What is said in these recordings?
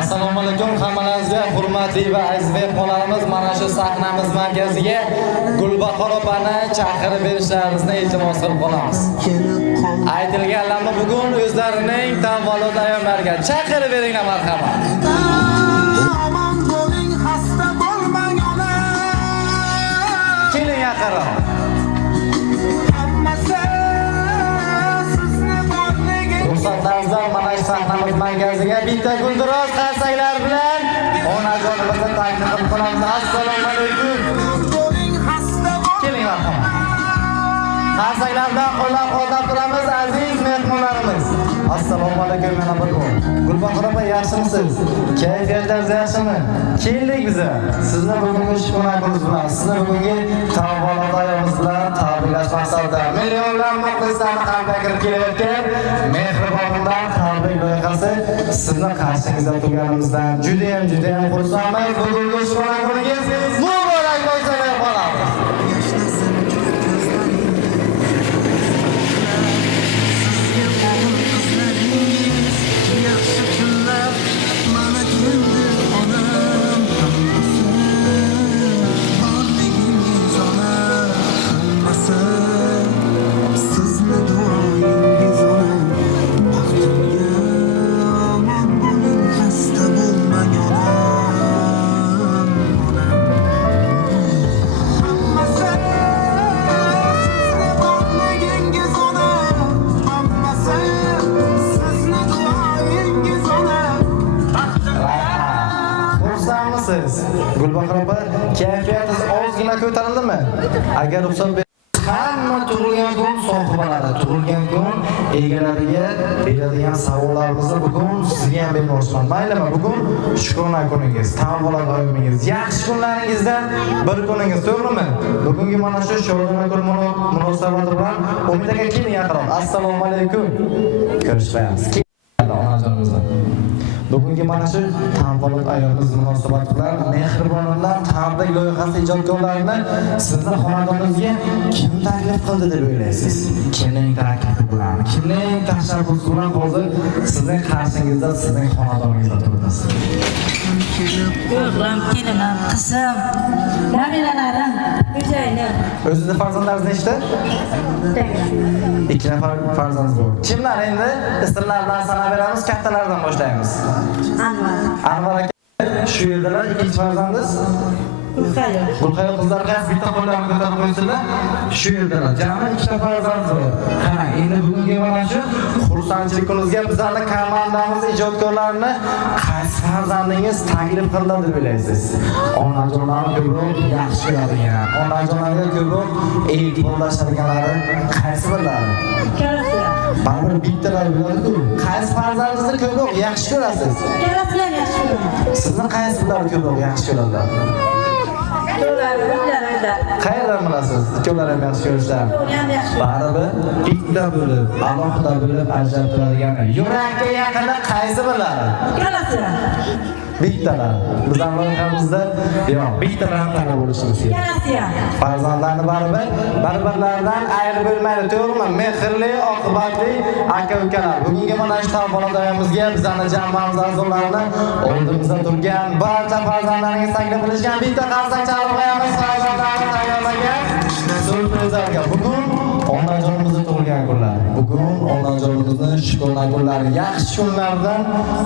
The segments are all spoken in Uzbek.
Assalomu alaykum hammalaringizga, hurmatli va aziz mehmonlarimiz, mana shu sahnamiz markaziga Gulbahor opani chaqirib berishlaringizni iltimos qilib qolamiz. Aytilganlarni bugun o'zlarining tavallud ayyomlariga chaqirib beringlar, marhamat. Keling yaqinroq. Ruxsatlaringizdan mana shu sahnamiz markaziga bitta guldiroz qarsaklar bilan onajonimizni taklif qilib qolamiz. Assalomu alaykum. Keling marhamat. Qarsaklar bilan qo'llab-quvvatlab turamiz aziz mehmonlarimiz. Assalomu alaykum, mana bu Gulbahor opa, yaxshimisiz? Kayfiyatlaringiz yaxshimi? Keldik biza. Sizni bugungi shukronat kunimiz bilan, sizni bugungi tavallud ayyomingiz bilan tabriklash maqsadida millionlar muxlislarni qalbiga kirib kelayotgan Mehribonlar tabrik loyihasi sizni qarshingizda turganimizdan juda ham xursandmiz. Bugungi shukronat kuningiz muborak bo'lsin deb qolamiz. Gulbahor opa, kayfiyatingiz ozgina ko'tarildimi? Agar ruxsat bersangiz, hamma tug'ilgan kun sohibalari, tug'ilgan kun egalariga beradigan savollarimizni bugun sizga ham bermoqchiman. Maylimi? Bugun shukronat kuningiz, tavallud ayyomingiz, yaxshi kunlaringizdan bir kuningiz, to'g'rimi? Bugungi mana shu shodona kun munosabati bilan Umid aka, keling yaqinroq. Assalomu alaykum. Ko'rishamiz. Onajonimizni bugungi mana shu tavallud ayyomimiz munosabati bilan Mehribonlar tabrik loyihasi ijodkorlarini sizning xonadoningizga kim taklif qildi deb o'ylaysiz? Kimning taklifi bilan, kimning tashabbusi bilan hozir sizning qarshingizda, sizning xonadoningizda turibmiz? O'g'lim, kelinim, qizim, nabiralarim, xo'jayinim. O'zingizni farzandlaringiz nechta? Ikki nafar farzandingiz bor. Kimlar endi? Ismlar bilan sanab beramiz, kattalardan boshlaymiz. Anvar aka, shu yerdalar, ikkinchi farzandingiz? Gulxayo qizlar qaysi bitta qo'llarini ko'tarib qo'ysinlar. Shu yerdalar. Jami ikkita farzandingiz bor. Qarang, endi bugungi mana shu xursandchilik kunimizga bizlarning komandamiz ijodkorlarini qaysi farzandingiz taklif qildi deb o'ylaysiz? Onajonlarni ko'proq yaxshi ko'radigan, onajonlarga ko'proq e'tiborlashadiganlari qaysi birlari? Baribir bittalar bo'ladi-ku. Qaysi farzandingizni ko'proq yaxshi ko'rasiz? Ikkalasidan yaxshi ko'raman. Sizni qaysi birlari ko'proq yaxshi ko'radilar? Qayerdan bilasiz? Ikkovlar ham yaxshi ko'rishlar. Baribir bitta bo'lib, alohida bo'lib ajrab turadigan yurakka yaqini qaysi birlari? Ikkalasidan. Bittalar. Bizning loyihamizda yo'q, bittalar ham tanlab olishimiz kerak. Ikkalasidan. Farzandlarni bir-birlaridan ayirib bo'lmaydi, to'g'rimi? Mehrli, oqibatli aka-ukalar. Bugungi mana shu tavallud ayyomimizga bizning jamoamiz a'zolarini oldimizda turgan barcha farzandlaringiz taklif qilishgan bitta qarsak chalib qo'yamiz farzandlarni tayyorlagan surprizlarga. Bugun onajonimizni tug'ilgan kunlar. Bugun onajonimizni shukronat kunlari, yaxshi kunlardan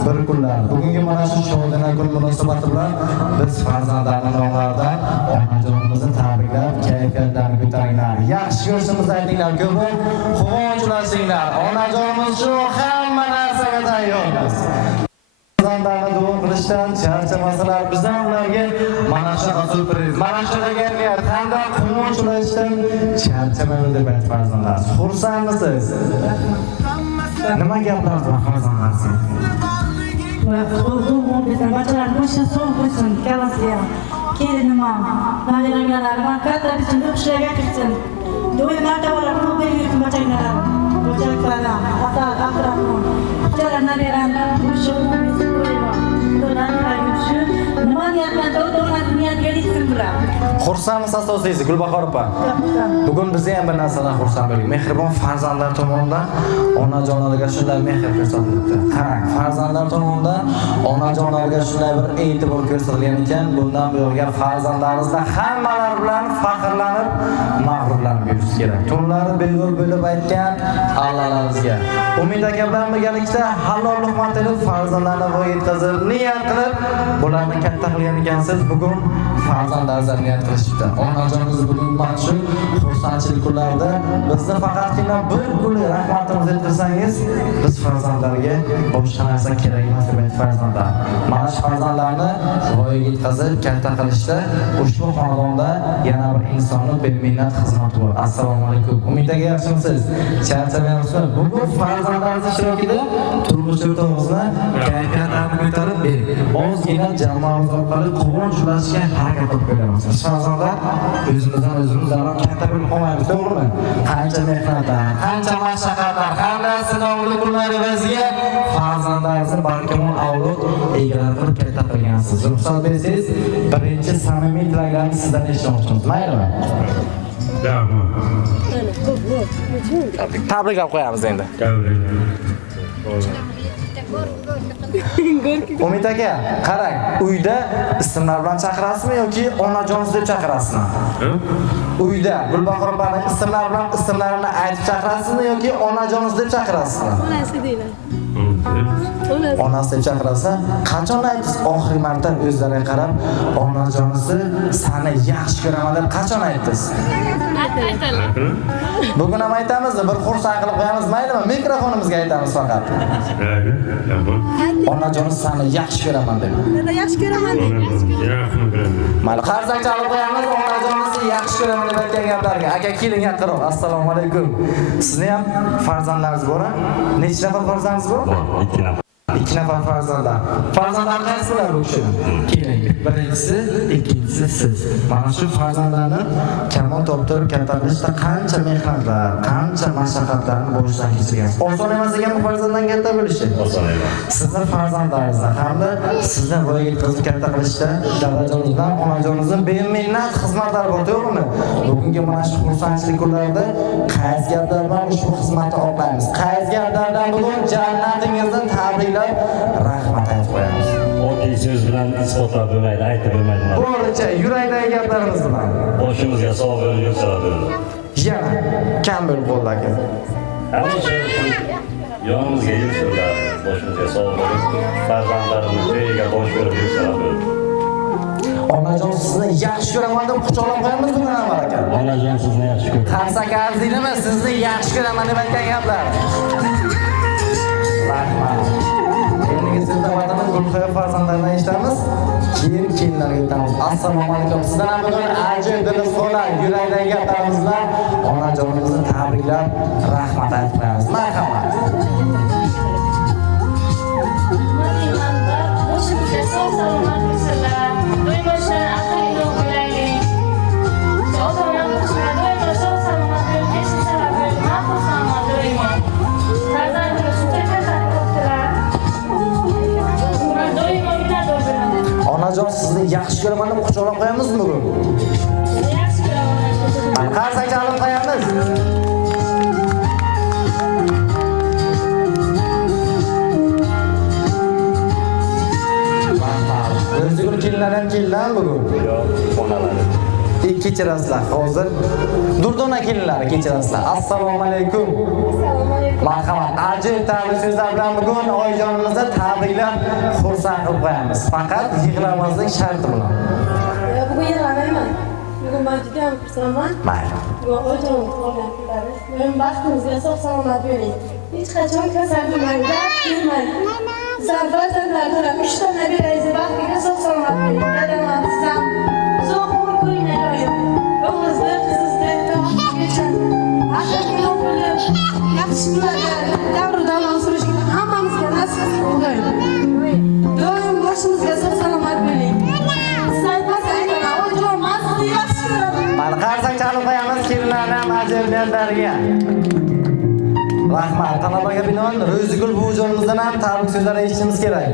bir kunlar. Bugungi mana shu shodona kun munosabati bilan biz farzandlarning nomlaridan onajonimizni tabriklab, kayfiyatlarini ko'taringlar. Yaxshi ko'rishimizni aytinglar, ko'proq quvonch ulashinglar. Onajonimiz shu hamma narsaga tayyormiz. Farzandlarni duo qilishdan charchamasalar, bizdan ularga mana shu surpriz, mana shu deganlar qanday quvonch ulashdan charchamaymiz deb aytib farzandlar. Xursandmisiz? Nima gaplar bor farzandlaringiz? O'g'lim bizning bachalar boshqa so'ng qo'ysin, kalasiga. Kelinim ham, nabiralarim katta bichimda ishlarga kirsin. Do'y martabalar ko'payib yursin bachalarim. Bachalarim, ota-onalarim, bachalarim nabiralarim, shu nima niyatga Xursandmiz asosiysi Gulbahor opa. Bugun biz ham bir narsadan xursand bo'ldik. Mehribon farzandlar tomonidan onajonlarga shunday mehr ko'rsatilibdi. Qarang, farzandlar tomonidan onajonlarga shunday bir e'tibor ko'rsatilgan ekan, bundan buyog'iga farzandlaringizda hammalar bilan faxrlanib, mag'rurlanib yurish kerak. Tunlari beyo'l bo'lib aytgan Allahlaringizga. Umid aka bilan birgalikda halol luqma tilib farzandlarni voyaga yetkazib, niyat qilib, bularni katta qilgan ekansiz. Bugun farzandlaringizni niyat qilishibdi. Onajonimiz bugun mana shu xursandchilik kunlarida bizni faqatgina bir pulli rahmatimizni yetkazsangiz, biz farzandlarga boshqa narsa kerak emas deb farzandlar. Mana shu farzandlarni voyaga yetkazib, katta qilishda ushbu xonadonda yana bir insonning beminnat xizmati bor. Assalomu alaykum. Umid aka yaxshimisiz? Charchamayapsizmi? Bugun farzandlaringiz ishtirokida turmush o'rtog'imizni kayfiyatlarini ko'tarib bering. Ozgina jamoamiz orqali quvonch ulashga harakat qilib qo'yamiz. Farzandlar o'zimizdan katta bo'lib qolmaymiz, to'g'rimi? Qancha mehnatlar, qancha mashaqqatlar, qanday sinovli kunlar evaziga farzandlaringizni barkamol avlod egalari qilib katta qilgansiz. Ruxsat bersangiz, birinchi samimiy tilaklarni sizdan eshitmoqchimiz. Maylimi? Tabriklab qo'yamiz endi. Umid aka, qarang, uyda ismlar bilan chaqirasizmi yoki onajonsiz deb chaqirasizmi? Uyda Gulbahor opaning ismlari bilan ismlarini aytib chaqirasizmi yoki onajonsiz deb chaqirasizmi? Onasi deyman. Onasi deb chaqirasa, qachon aytdingiz oxirgi marta o'zlariga qarab, onajonisi seni yaxshi ko'raman deb qachon aytdingiz? Bugun ham aytamizmi? Bir xursand qilib qo'yamiz, maylimi? Mikrofonimizga aytamiz faqat. Onajonim seni yaxshi ko'raman deb. Yaxshi ko'raman deb. Mayli, qarzak chalib qo'yamiz, onajonimizni yaxshi ko'raman deb aytgan gaplarga. Aka, keling yaqinroq. Assalomu alaykum. Sizni ham farzandlaringiz bormi? Necha nafar farzandingiz bor? 2 nafar. 2 nafar farzandlar. Farzandlar qaysilar bu kishi? Keling, birinchisi, ikkinchisi siz. Mana shu farzandlarni kamon toptirib katta qilishda qancha mehnatlar, qancha mashaqqatlarni boshdan kechirgansiz. Oson emas ekan bu farzanddan katta bo'lishi. Oson emas. Sizni farzandlaringizni hamda sizni voyaga yetkazib katta qilishda dadajoningizdan onajoningizning beminnat xizmatlari bor, to'g'rimi? Bugungi mana shu xursandchilik kunlarida qaysgarlardan ushbu xizmatni oqlaymiz. Qaysgarlardan bugun jannatingizni tabriklab rahmat aytib qo'yamiz. Oddiy so'z bilan isbotlab bo'lmaydi, aytib bo'lmaydi. Boricha yurakdagi gaplarimiz bilan. Boshimizga sog' bo'lib yursalar. Yana kam bo'lib qoldi aka. Hamisha yonimizga yursinlar, boshimizga sog' bo'lib, farzandlarimiz uyiga bosh bo'lib yursalar. Onajon sizni yaxshi ko'raman deb quchoqlab qo'yamiz bugun ham aka. Onajon sizni yaxshi ko'raman. Qarsak arziydimi? Sizni yaxshi ko'raman deb aytgan gaplar. Rahmat. Endi sizda vataning Gulxoya farzandlaridan eshitamiz. Keyin kelinlarga aytamiz. Assalomu alaykum. Sizdan ham bugun ajoyib dilizxo'rlar, yurakdagi gaplarimiz bilan onajonimizni tabriklab, rahmat aytib qo'yamiz. Marhamat. Boshimizga sog' salomat bo'lsinlar. Doimo shular aqlli o'ylaylik. Ota-onam doimo sog' salomat bo'lib, yashashalar bo'lib, mahfuz salomat doimo. Farzandimiz shunday farzand topdilar. Men doimo minnatdor bo'laman. Onajon sizni yaxshi ko'raman deb quchoqlab qo'yamizmi bugun? Yaxshi ko'raman. Qarsak chalib qo'yamiz. O'zingizning kelinlar ham keldilar bugun. Yo'q, onalari. Kechirasizlar. Hozir Durdona kelinlari kechirasizlar. Assalomu alaykum. Marhamat. Ajoyib tabrik so'zlar bilan bugun oyijonimizni tabriklab xursand qilib qo'yamiz. Faqat yig'lamaslik sharti bilan. Bugun yig'lamayman. Bugun men juda ham xursandman. Mayli. Bugun oyijonim tug'ilgan kunlari. Men baxtimizga sog' salomat bo'ling. Hech qachon kasal bo'lmang, dard ko'rmang. Sizlar farzandlardan 3 ta nabirangizni baxtiga sog' salomat bo'ling. Dadam sizam uzoq umr ko'ring iloyim. O'g'lizlar, qizizlar, tog'gacha aqlli bo'lib, yaxshi kunlarda davr davom surishga hammamizga nasib qilsin. Doim boshimizga sog' salomat bo'ling. Sizlar pasaytana, oyijon, men sizni yaxshi ko'raman. Mana qarsak chalib qo'yamiz kelinlarni ham ajoyiblarga. Rahmat. Talabaga binoan Ro'zigul buvijonimizdan ham tabrik so'zlar eshitishimiz kerak.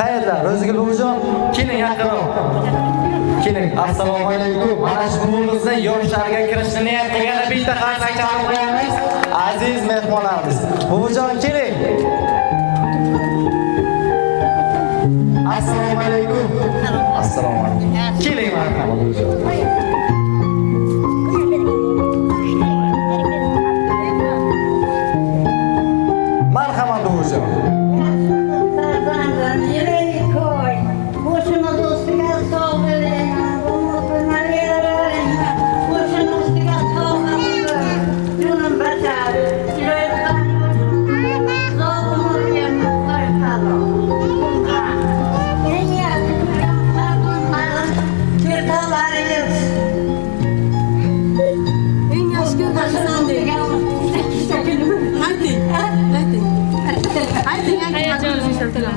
Qayerda? Ro'zigul buvijon, keling yaqinroq. Keling, assalomu alaykum. Mana shu kunimizda yoshlarga kirishni niyat qilgan bitta qarsak chalib qo'yamiz. Aziz mehmonlarimiz. Buvijon keling. Assalomu alaykum. Assalomu alaykum. Keling, marhamat. Marhamat buvijon.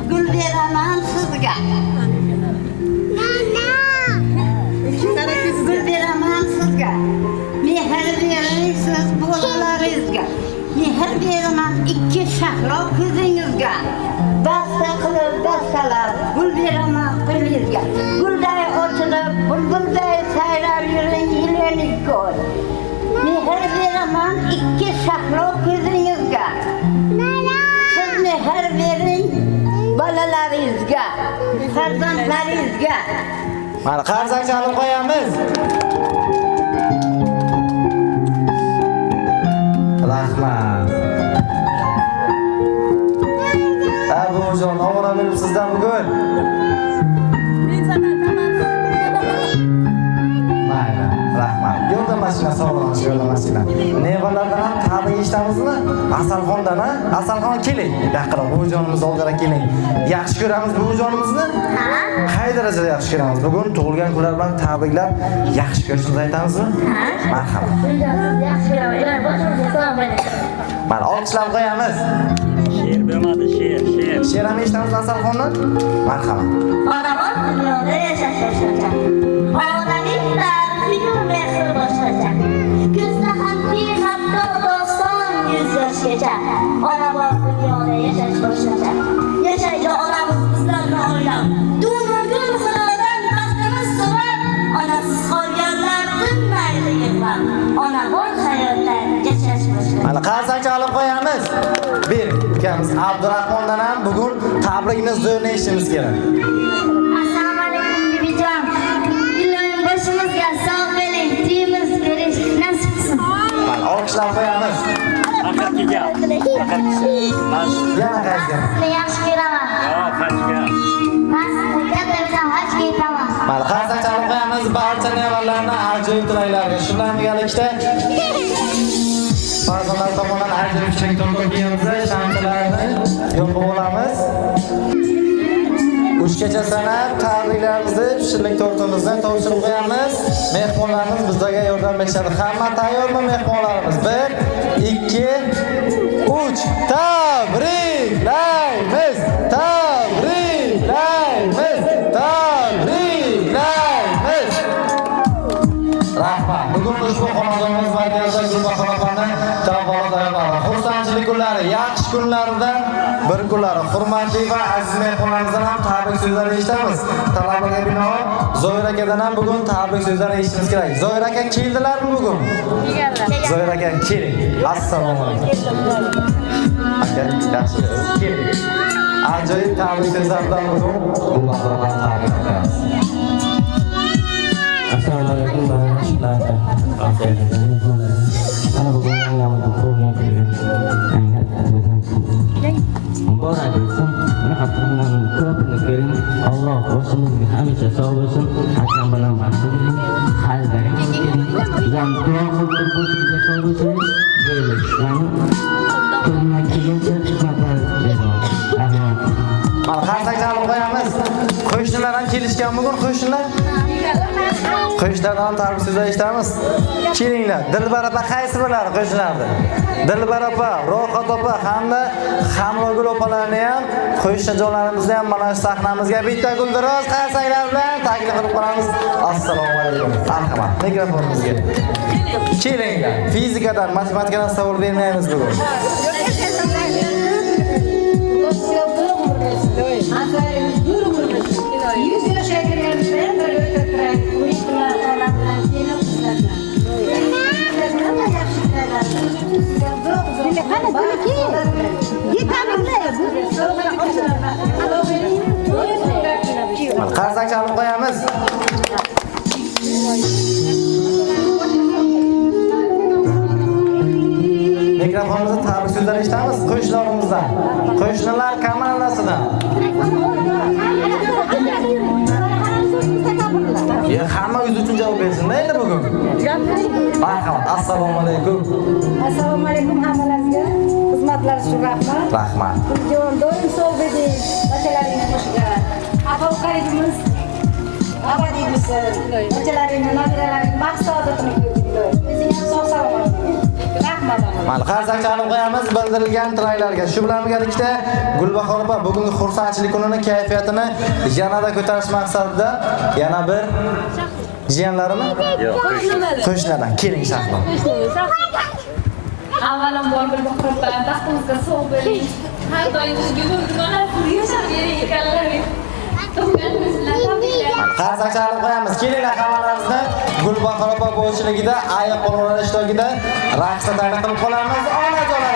Gul beraman sizga. Gul beraman sizga. Mehr berasiz bolalaringizga. Mehr beraman ikki shahlo ko'zingizga. Basta qilib bastalar gul beraman qo'lingizga. Gulday ochilib, bulbulday sayrab yuring yillik ko'y. Mehr beraman ikki shahlo ko'zingizga. Siz mehr bering bolalaringizga, farzandlaringizga. Mana qarsak chalib qo'yamiz. Rahmat. Buvijon, ovora beribsizlar bugun. Mayli, rahmat. Yo'lda mashina sog'lanish, yo'lda mashina. Nevalardan ham tabrik eshitamizmi? Asalxondan, ha? Asalxon keling. Yaqinroq buvijonimiz oldira keling. Yaxshi ko'ramiz buvijonimizni. Qay darajada yaxshi ko'ramiz? Bugun tug'ilgan kunlar bilan tabriklab, yaxshi ko'rishimizni aytamizmi? Marhamat. Yaxshi ko'raman. Mana olqishlab qo'yamiz. She'r bermadi, she'r. She'r ham eshitamiz Asalxondan. Marhamat. Onamon dunyoda yashashga. Onaning tarifi mehr boshqacha. Kuzda hamki hatto doston yuz yoshgacha. Ona bor dunyoda yashash boshqacha. Yashaydi onamiz bizlarni oylab. Dunyogul xudodan baxtimiz so'rab. Onasiz qolganlar tinmaydi yig'lab. Ona bor hayotda yashash boshqacha. Mana qarsak chalib qo'yamiz. Bir ukamiz Abdurahmondan ham bugun tabrikni zo'rni eshitishimiz kerak. Assalomu alaykum bibijon. Iloyim boshimizga sog' bo'ling, tiyimiz berish nasib qilsin. Mana olqishlab qo'yamiz. Faqatki gap. Yana qaysiga? Sizni yaxshi ko'raman. Men sizni katta haj ketaman. Mana qarsak chalib qo'yamiz. Barcha nevarlarni ajoyib tilaylarga. Shularni birgalikda farzandlar tomonidan ajoyib chiqing to'playmiz, shamchilarni yo'qib olamiz. Uchgacha sanab tabriklarimizni pishirlik tortimizni topshirib qo'yamiz. Mehmonlarimiz bizlarga yordam berishadi. Hamma tayyormi mehmonlarimiz? 1, 2, 3. Tabriklaymiz! Tabriklaymiz! Tabriklaymiz! Rahmat. Bugun ushbu xonadonimiz markazida Gulbahorxonani taqdirladi. Xursandchilik kunlari, yaxshi kunlardan bir kunlari. Hurmatli va aziz mehmonlarimizdan ham tabrik so'zlarini eshitamiz. Talablarga binoan Zoir akadan ham bugun tabrik so'zlarini eshitishimiz kerak. Zoir aka keldilarmi bugun? Zoir aka keling. Assalomu alaykum. Aka, yaxshi keling. Ajoyib tabrik so'zlar bilan bugun Gulbahorxonani tabriklamiz. Assalamu alaykum warahmatullahi wabarakatuh. Ana bugun yangi program Muborak bo'lsin. Mana haftaning ko'pini ko'ring. Alloh boshimizga hamisha sog' bo'lsin. Akam bilan baxtli bo'ling. Xayr-baraka bo'ling. Bizam duo qilib o'zimizga sog' bo'lsin. Böyle ishlarni qo'ldan kelgancha xizmatlar beramiz. Rahmat. Mana qarsak chalib qo'yamiz. Qo'shnilar ham kelishgan bugun, qo'shnilar. Qo'shnilardan ham tabrik so'zlar eshitamiz. Kelinglar. Dilbar opa qaysi birlari qo'shnilarni? Dilbar opa, Rohat opa hamda Hamrogul opalarni ham qo'shnijonlarimizni ham mana shu sahnamizga bitta guldiroz qarsaklar bilan taklif qilib qolamiz. Assalomu alaykum. Marhamat. Mikrofonimizga. Kelinglar. Fizikadan, matematikadan savol bermaymiz bugun. Yüz yaşa kirganimizda bir o'ta turadi. Qarsak chalib qo'yamiz. Mikrofonimizni tabrik so'zlar eshitamiz qo'shnilarimizdan. Qo'shnilar kamallasidan. Hamma o'zi uchun javob bersin, mayli bugun. Marhamat, assalomu alaykum. Assalomu alaykum hammalaringizga. Xizmatlar uchun rahmat. Rahmat. Jon doim sog' bo'ling. Bachalaringni qo'shgan. Aql-qaribimiz abadiy bo'lsin. Bachalaringni, nabiralaringni baxt saodatini ko'rsinlar. O'zing ham sog' salomat bo'ling. Rahmat. Mana qarsak chalib qo'yamiz bildirilgan tilaklarga. Shu bilan birgalikda Gulbahor opa bugungi xursandchilik kunini kayfiyatini yanada ko'tarish maqsadida yana bir jiyanlarimi? Yo'q, Qo'shnilardan keling Shahlo. Avvalambor Gulbahor opa, baxtimizga sog' bo'ling. Har doim bizga yurib yashab bering ekanlar. Tug'ilganingiz bilan tabriklayman. Qarsak chalib qo'yamiz. Kelinglar hammalarimizni Gulbahor opa bo'shligida ayiq qo'llar ishtirokida raqsda taqdim qilib qolamiz. Onajonim